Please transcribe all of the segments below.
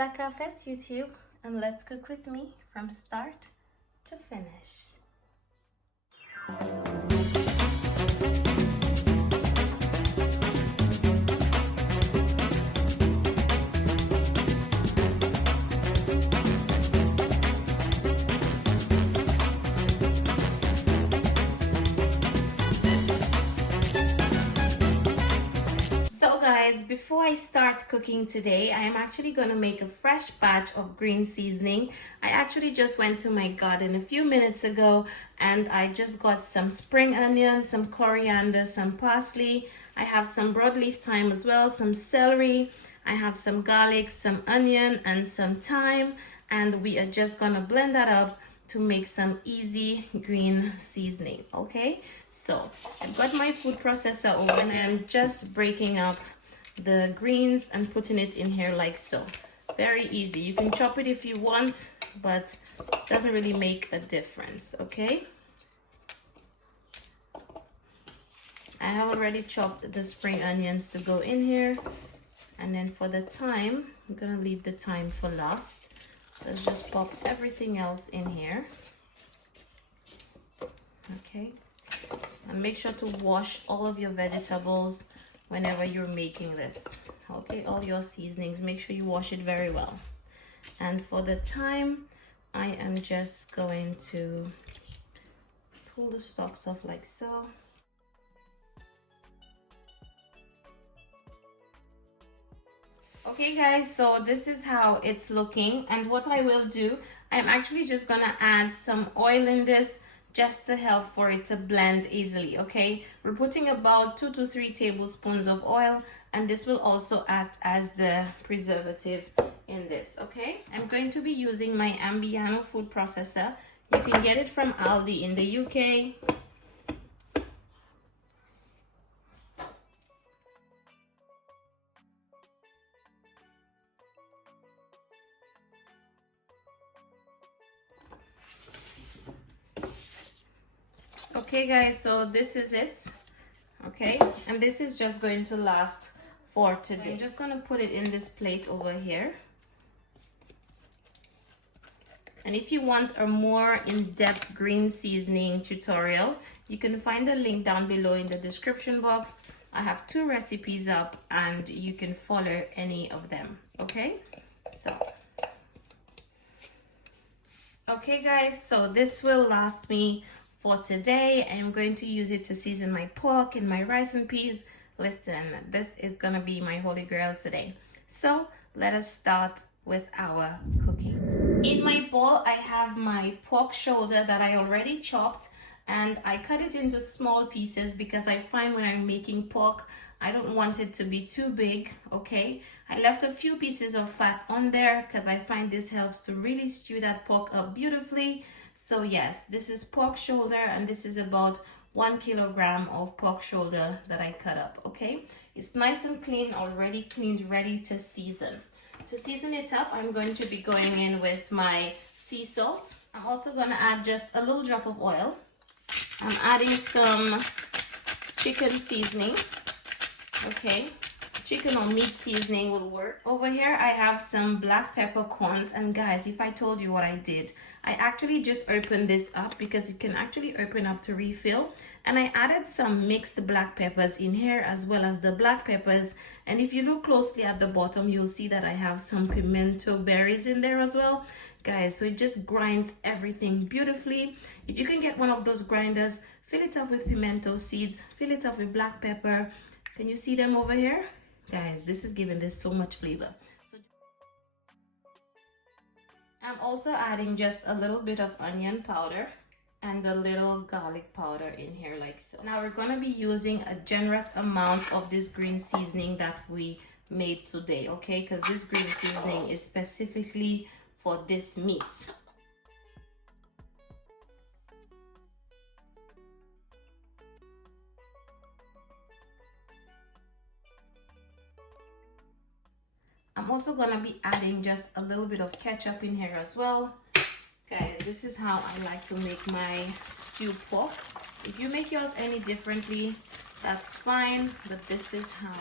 Zakafes YouTube, and let's cook with me from start to finish. Before I start cooking today, I am actually going to make a fresh batch of green seasoning. I actually just went to my garden a few minutes ago and I just got some spring onion, some coriander, some parsley. I have some broadleaf thyme as well, some celery. I have some garlic, some onion and some thyme, and we are just going to blend that up to make some easy green seasoning. Okay, so I've got my food processor open and I'm just breaking up the greens and putting it in here like so. Very easy. You can chop it if you want, but it doesn't really make a difference. Okay, I have already chopped the spring onions to go in here, and then for the thyme, I'm gonna leave the thyme for last. Let's just pop everything else in here. Okay, and make sure to wash all of your vegetables whenever you're making this. Okay, all your seasonings, make sure you wash it very well. And for the thyme, I am just going to pull the stalks off like so. Okay guys, so this is how it's looking, and what I will do, I'm actually just gonna add some oil in this just to help for it to blend easily. Okay, we're putting about 2 to 3 tablespoons of oil, and this will also act as the preservative in this. Okay, I'm going to be using my Ambiano food processor. You can get it from Aldi in the UK. Okay guys, so this is it. Okay, and this is just going to last for today. I'm just going to put it in this plate over here. And if you want a more in-depth green seasoning tutorial, you can find the link down below in the description box. I have 2 recipes up and you can follow any of them. Okay, so okay guys, so this will last me for today. I'm going to use it to season my pork and my rice and peas. Listen, this is gonna be my holy grail today. So let us start with our cooking. In my bowl, I have my pork shoulder that I already chopped, and I cut it into small pieces because I find when I'm making pork, I don't want it to be too big. Okay, I left a few pieces of fat on there because I find this helps to really stew that pork up beautifully. So yes, this is pork shoulder, and this is about 1 kilogram of pork shoulder that I cut up. Okay, it's nice and clean, already cleaned, ready to season. To season it up, I'm going to be going in with my sea salt. I'm also going to add just a little drop of oil. I'm adding some chicken seasoning. Okay, chicken or meat seasoning will work. Over here I have some black peppercorns, and guys, if I told you what I did, I actually just opened this up because it can actually open up to refill, and I added some mixed black peppers in here as well as the black peppers. And if you look closely at the bottom, you'll see that I have some pimento berries in there as well, guys. So it just grinds everything beautifully. If you can get one of those grinders, fill it up with pimento seeds, fill it up with black pepper. Can you see them over here? Guys, this is giving this so much flavor. So I'm also adding just a little bit of onion powder and a little garlic powder in here like so. Now we're going to be using a generous amount of this green seasoning that we made today, okay? Because this green seasoning is specifically for this meat. I'm also going to be adding just a little bit of ketchup in here as well. Guys, this is how I like to make my stew pork. If you make yours any differently, that's fine, but this is how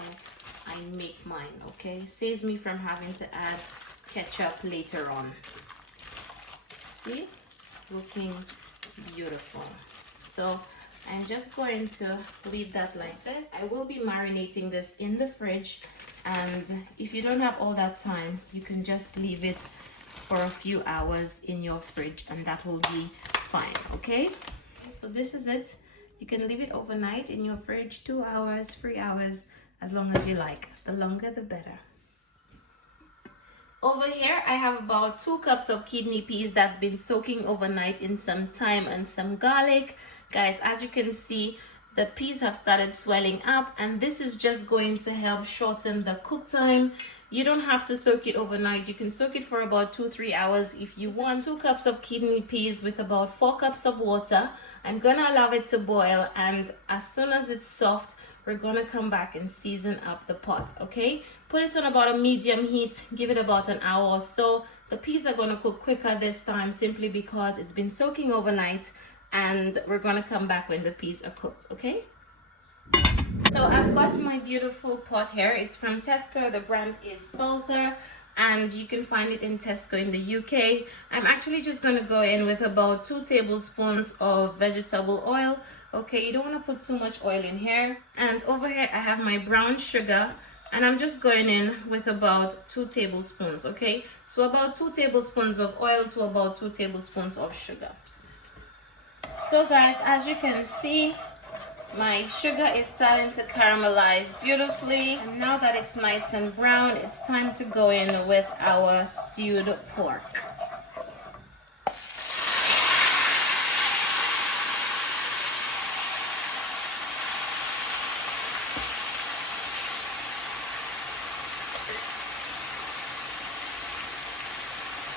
I make mine, okay? Saves me from having to add ketchup later on. See, looking beautiful. So I'm just going to leave that like this. I will be marinating this in the fridge, and if you don't have all that time, you can just leave it for a few hours in your fridge and that will be fine. Okay, so this is it. You can leave it overnight in your fridge, 2 hours, 3 hours, as long as you like. The longer the better. Over here I have about 2 cups of kidney peas that's been soaking overnight in some thyme and some garlic. Guys, as you can see, the peas have started swelling up, and this is just going to help shorten the cook time. You don't have to soak it overnight. You can soak it for about 2-3 hours if you want. 2 cups of kidney peas with about 4 cups of water. I'm gonna allow it to boil, and as soon as it's soft, we're gonna come back and season up the pot. Okay, put it on about a medium heat, give it about an hour or so. The peas are gonna cook quicker this time simply because it's been soaking overnight, and we're gonna come back when the peas are cooked. Okay, so I've got my beautiful pot here. It's from Tesco. The brand is Salter, and you can find it in Tesco in the UK. I'm actually just gonna go in with about 2 tablespoons of vegetable oil. Okay, you don't want to put too much oil in here. And over here I have my brown sugar, and I'm just going in with about 2 tablespoons. Okay, so about 2 tablespoons of oil to about 2 tablespoons of sugar. So guys, as you can see, my sugar is starting to caramelize beautifully, and now that it's nice and brown, it's time to go in with our stewed pork.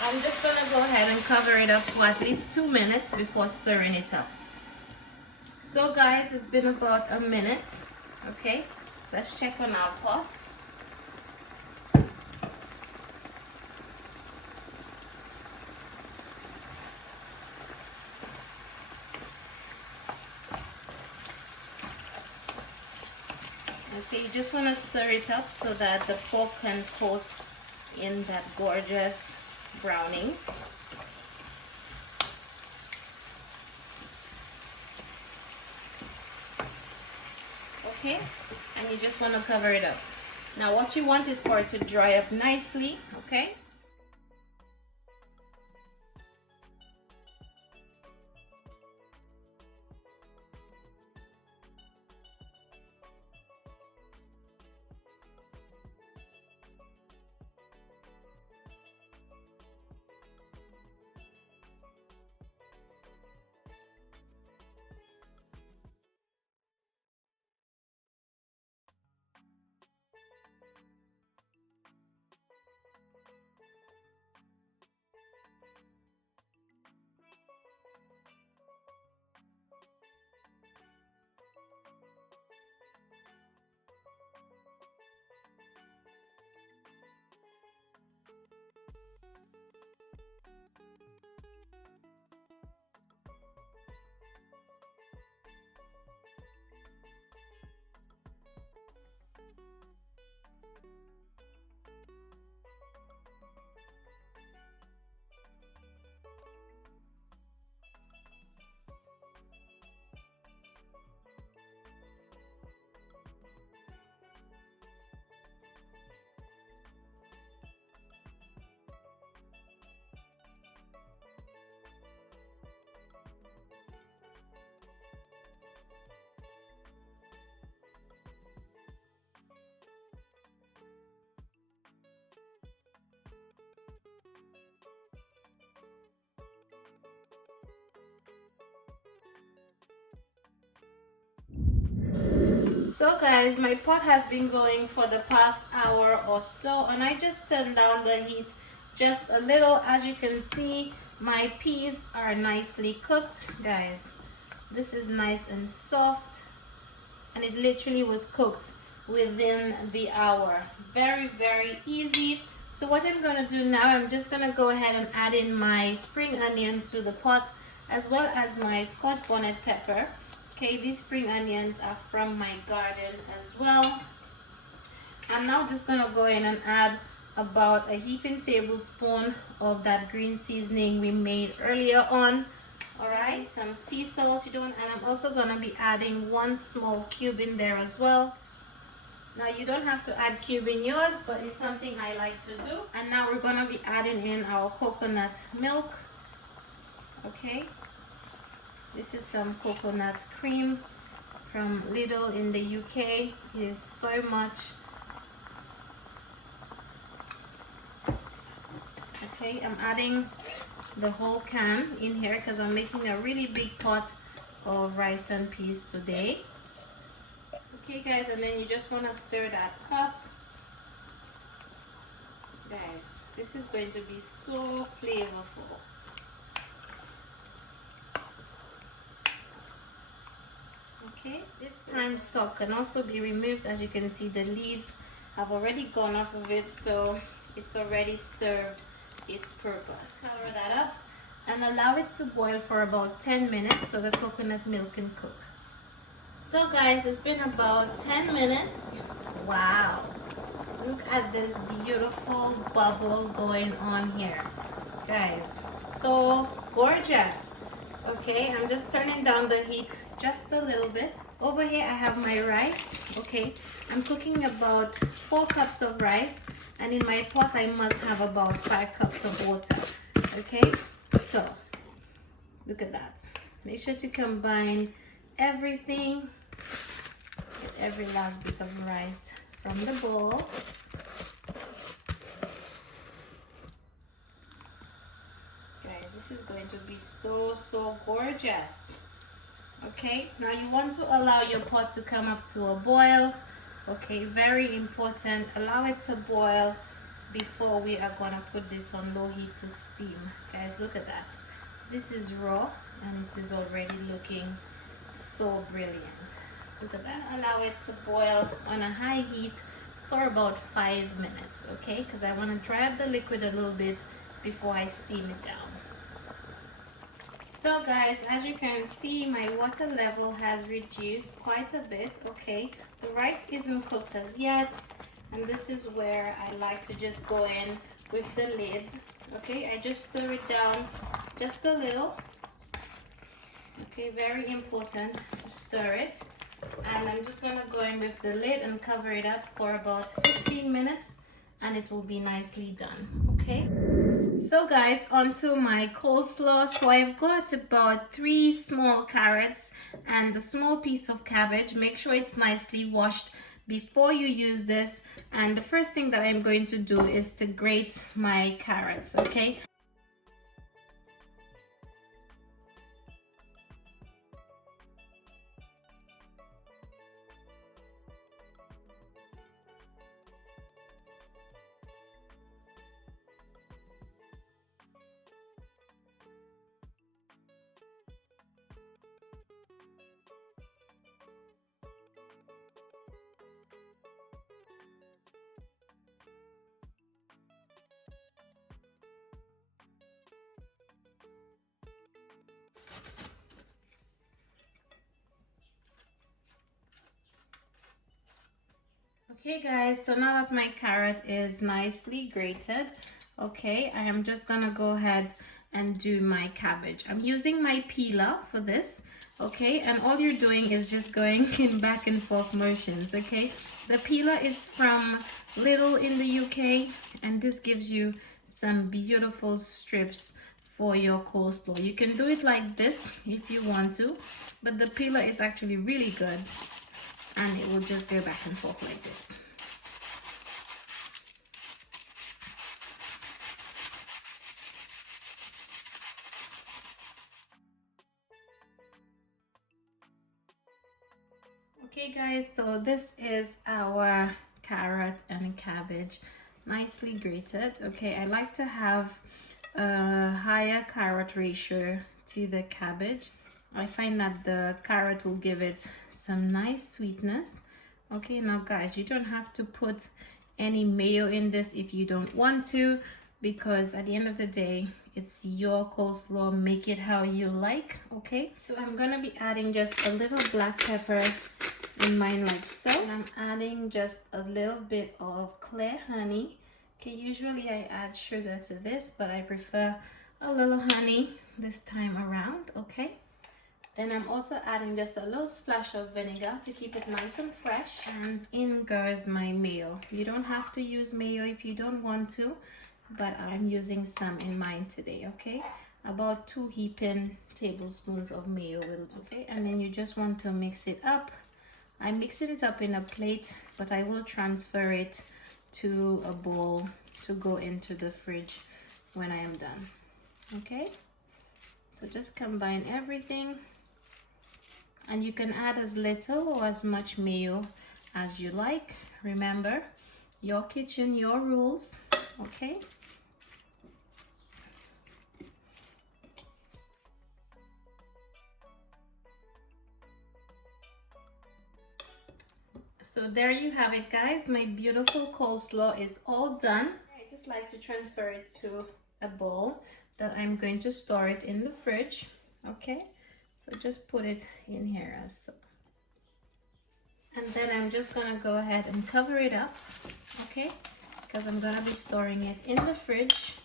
I'm just gonna go ahead and cover it up for at least 2 minutes before stirring it up. So guys, it's been about a minute. Okay, let's check on our pot. Okay, you just want to stir it up so that the pork can coat in that gorgeous browning. Okay, and you just want to cover it up. Now what you want is for it to dry up nicely. Okay, so guys, my pot has been going for the past hour or so, and I just turned down the heat just a little. As you can see, my peas are nicely cooked. Guys, this is nice and soft, and it literally was cooked within the hour. Very, very easy. So what I'm going to do now, I'm just going to go ahead and add in my spring onions to the pot, as well as my Scotch bonnet pepper. Okay, these spring onions are from my garden as well. I'm now just going to go in and add about a heaping tablespoon of that green seasoning we made earlier on. All right, some sea salt you don't, and I'm also gonna be adding 1 small cube in there as well. Now you don't have to add cube in yours, but it's something I like to do. And now we're gonna be adding in our coconut milk. Okay, this is some coconut cream from Lidl in the UK. It is so much. Okay, I'm adding the whole can in here because I'm making a really big pot of rice and peas today. Okay guys, and then you just want to stir that up. Guys, this is going to be so flavorful. Okay, this thyme stalk can also be removed. As you can see, the leaves have already gone off of it, so it's already served its purpose. Cover that up and allow it to boil for about 10 minutes so the coconut milk can cook. So guys, it's been about 10 minutes. Wow, look at this beautiful bubble going on here, guys. So gorgeous. Okay, I'm just turning down the heat just a little bit. Over here I have my rice. Okay, I'm cooking about 4 cups of rice, and in my pot I must have about 5 cups of water. Okay, so look at that. Make sure to combine everything. Get every last bit of rice from the bowl. Okay, this is going to be so gorgeous. Okay, now you want to allow your pot to come up to a boil. Okay, very important. Allow it to boil before we are gonna put this on low heat to steam. Guys, look at that. This is raw and it is already looking so brilliant. Look at that. Allow it to boil on a high heat for about 5 minutes, okay? Because I want to dry up the liquid a little bit before I steam it down. So guys, as you can see, my water level has reduced quite a bit, okay? The rice isn't cooked as yet, and this is where I like to just go in with the lid, okay? I just stir it down just a little. Okay, very important to stir it. And I'm just gonna go in with the lid and cover it up for about 15 minutes and it will be nicely done, okay? So guys, onto my coleslaw. So I've got about 3 small carrots and a small piece of cabbage. Make sure it's nicely washed before you use this. And the first thing that I'm going to do is to grate my carrots, okay? Okay guys, so now that my carrot is nicely grated, okay, I am just gonna go ahead and do my cabbage. I'm using my peeler for this, okay, and all you're doing is just going in back and forth motions, okay. The peeler is from Lidl in the UK, and this gives you some beautiful strips for your coleslaw. You can do it like this if you want to, but the peeler is actually really good. And it will just go back and forth like this. Okay guys, so this is our carrot and cabbage nicely grated. Okay, I like to have a higher carrot ratio to the cabbage. I find that the carrot will give it some nice sweetness. Okay, now guys, you don't have to put any mayo in this if you don't want to, because at the end of the day, it's your coleslaw. Make it how you like, okay? So I'm gonna be adding just a little black pepper in mine like so. And I'm adding just a little bit of clear honey. Okay, usually I add sugar to this, but I prefer a little honey this time around, okay? Then I'm also adding just a little splash of vinegar to keep it nice and fresh. And in goes my mayo. You don't have to use mayo if you don't want to, but I'm using some in mine today, okay? About 2 heaping tablespoons of mayo will do, okay? And then you just want to mix it up. I'm mixing it up in a plate, but I will transfer it to a bowl to go into the fridge when I am done, okay? So just combine everything. And you can add as little or as much mayo as you like. Remember, your kitchen, your rules, okay? So there you have it, guys. My beautiful coleslaw is all done. I just like to transfer it to a bowl that I'm going to store it in the fridge, okay? So just put it in here as so. And then I'm just gonna go ahead and cover it up, okay? Because I'm gonna be storing it in the fridge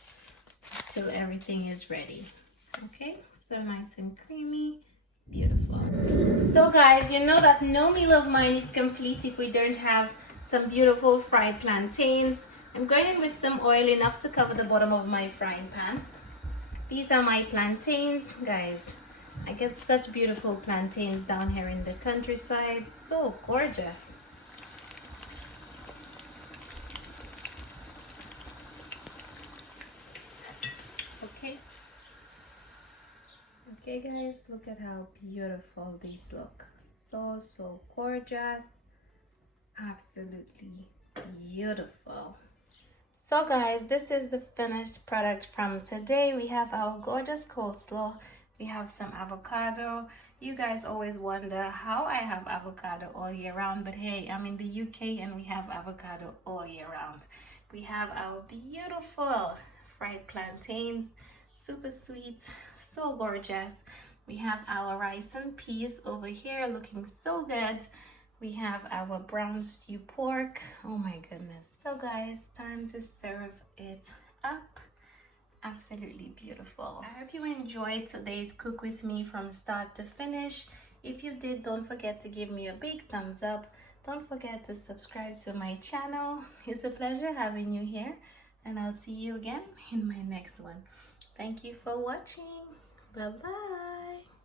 till everything is ready, okay? So nice and creamy, beautiful. So guys, you know that no meal of mine is complete if we don't have some beautiful fried plantains. I'm going in with some oil, enough to cover the bottom of my frying pan. These are my plantains, guys. I get such beautiful plantains down here in the countryside. So gorgeous. Okay. Okay guys, look at how beautiful these look. So gorgeous. Absolutely beautiful. So guys, this is the finished product from today. We have our gorgeous coleslaw. We have some avocado. You guys always wonder how I have avocado all year round, but hey, I'm in the UK and we have avocado all year round. We have our beautiful fried plantains, super sweet, so gorgeous. We have our rice and peas over here looking so good. We have our brown stew pork. Oh my goodness. So guys, time to serve it up. Absolutely beautiful. I hope you enjoyed today's cook with me from start to finish. If you did, don't forget to give me a big thumbs up. Don't forget to subscribe to my channel. It's a pleasure having you here, and I'll see you again in my next one. Thank you for watching. Bye bye.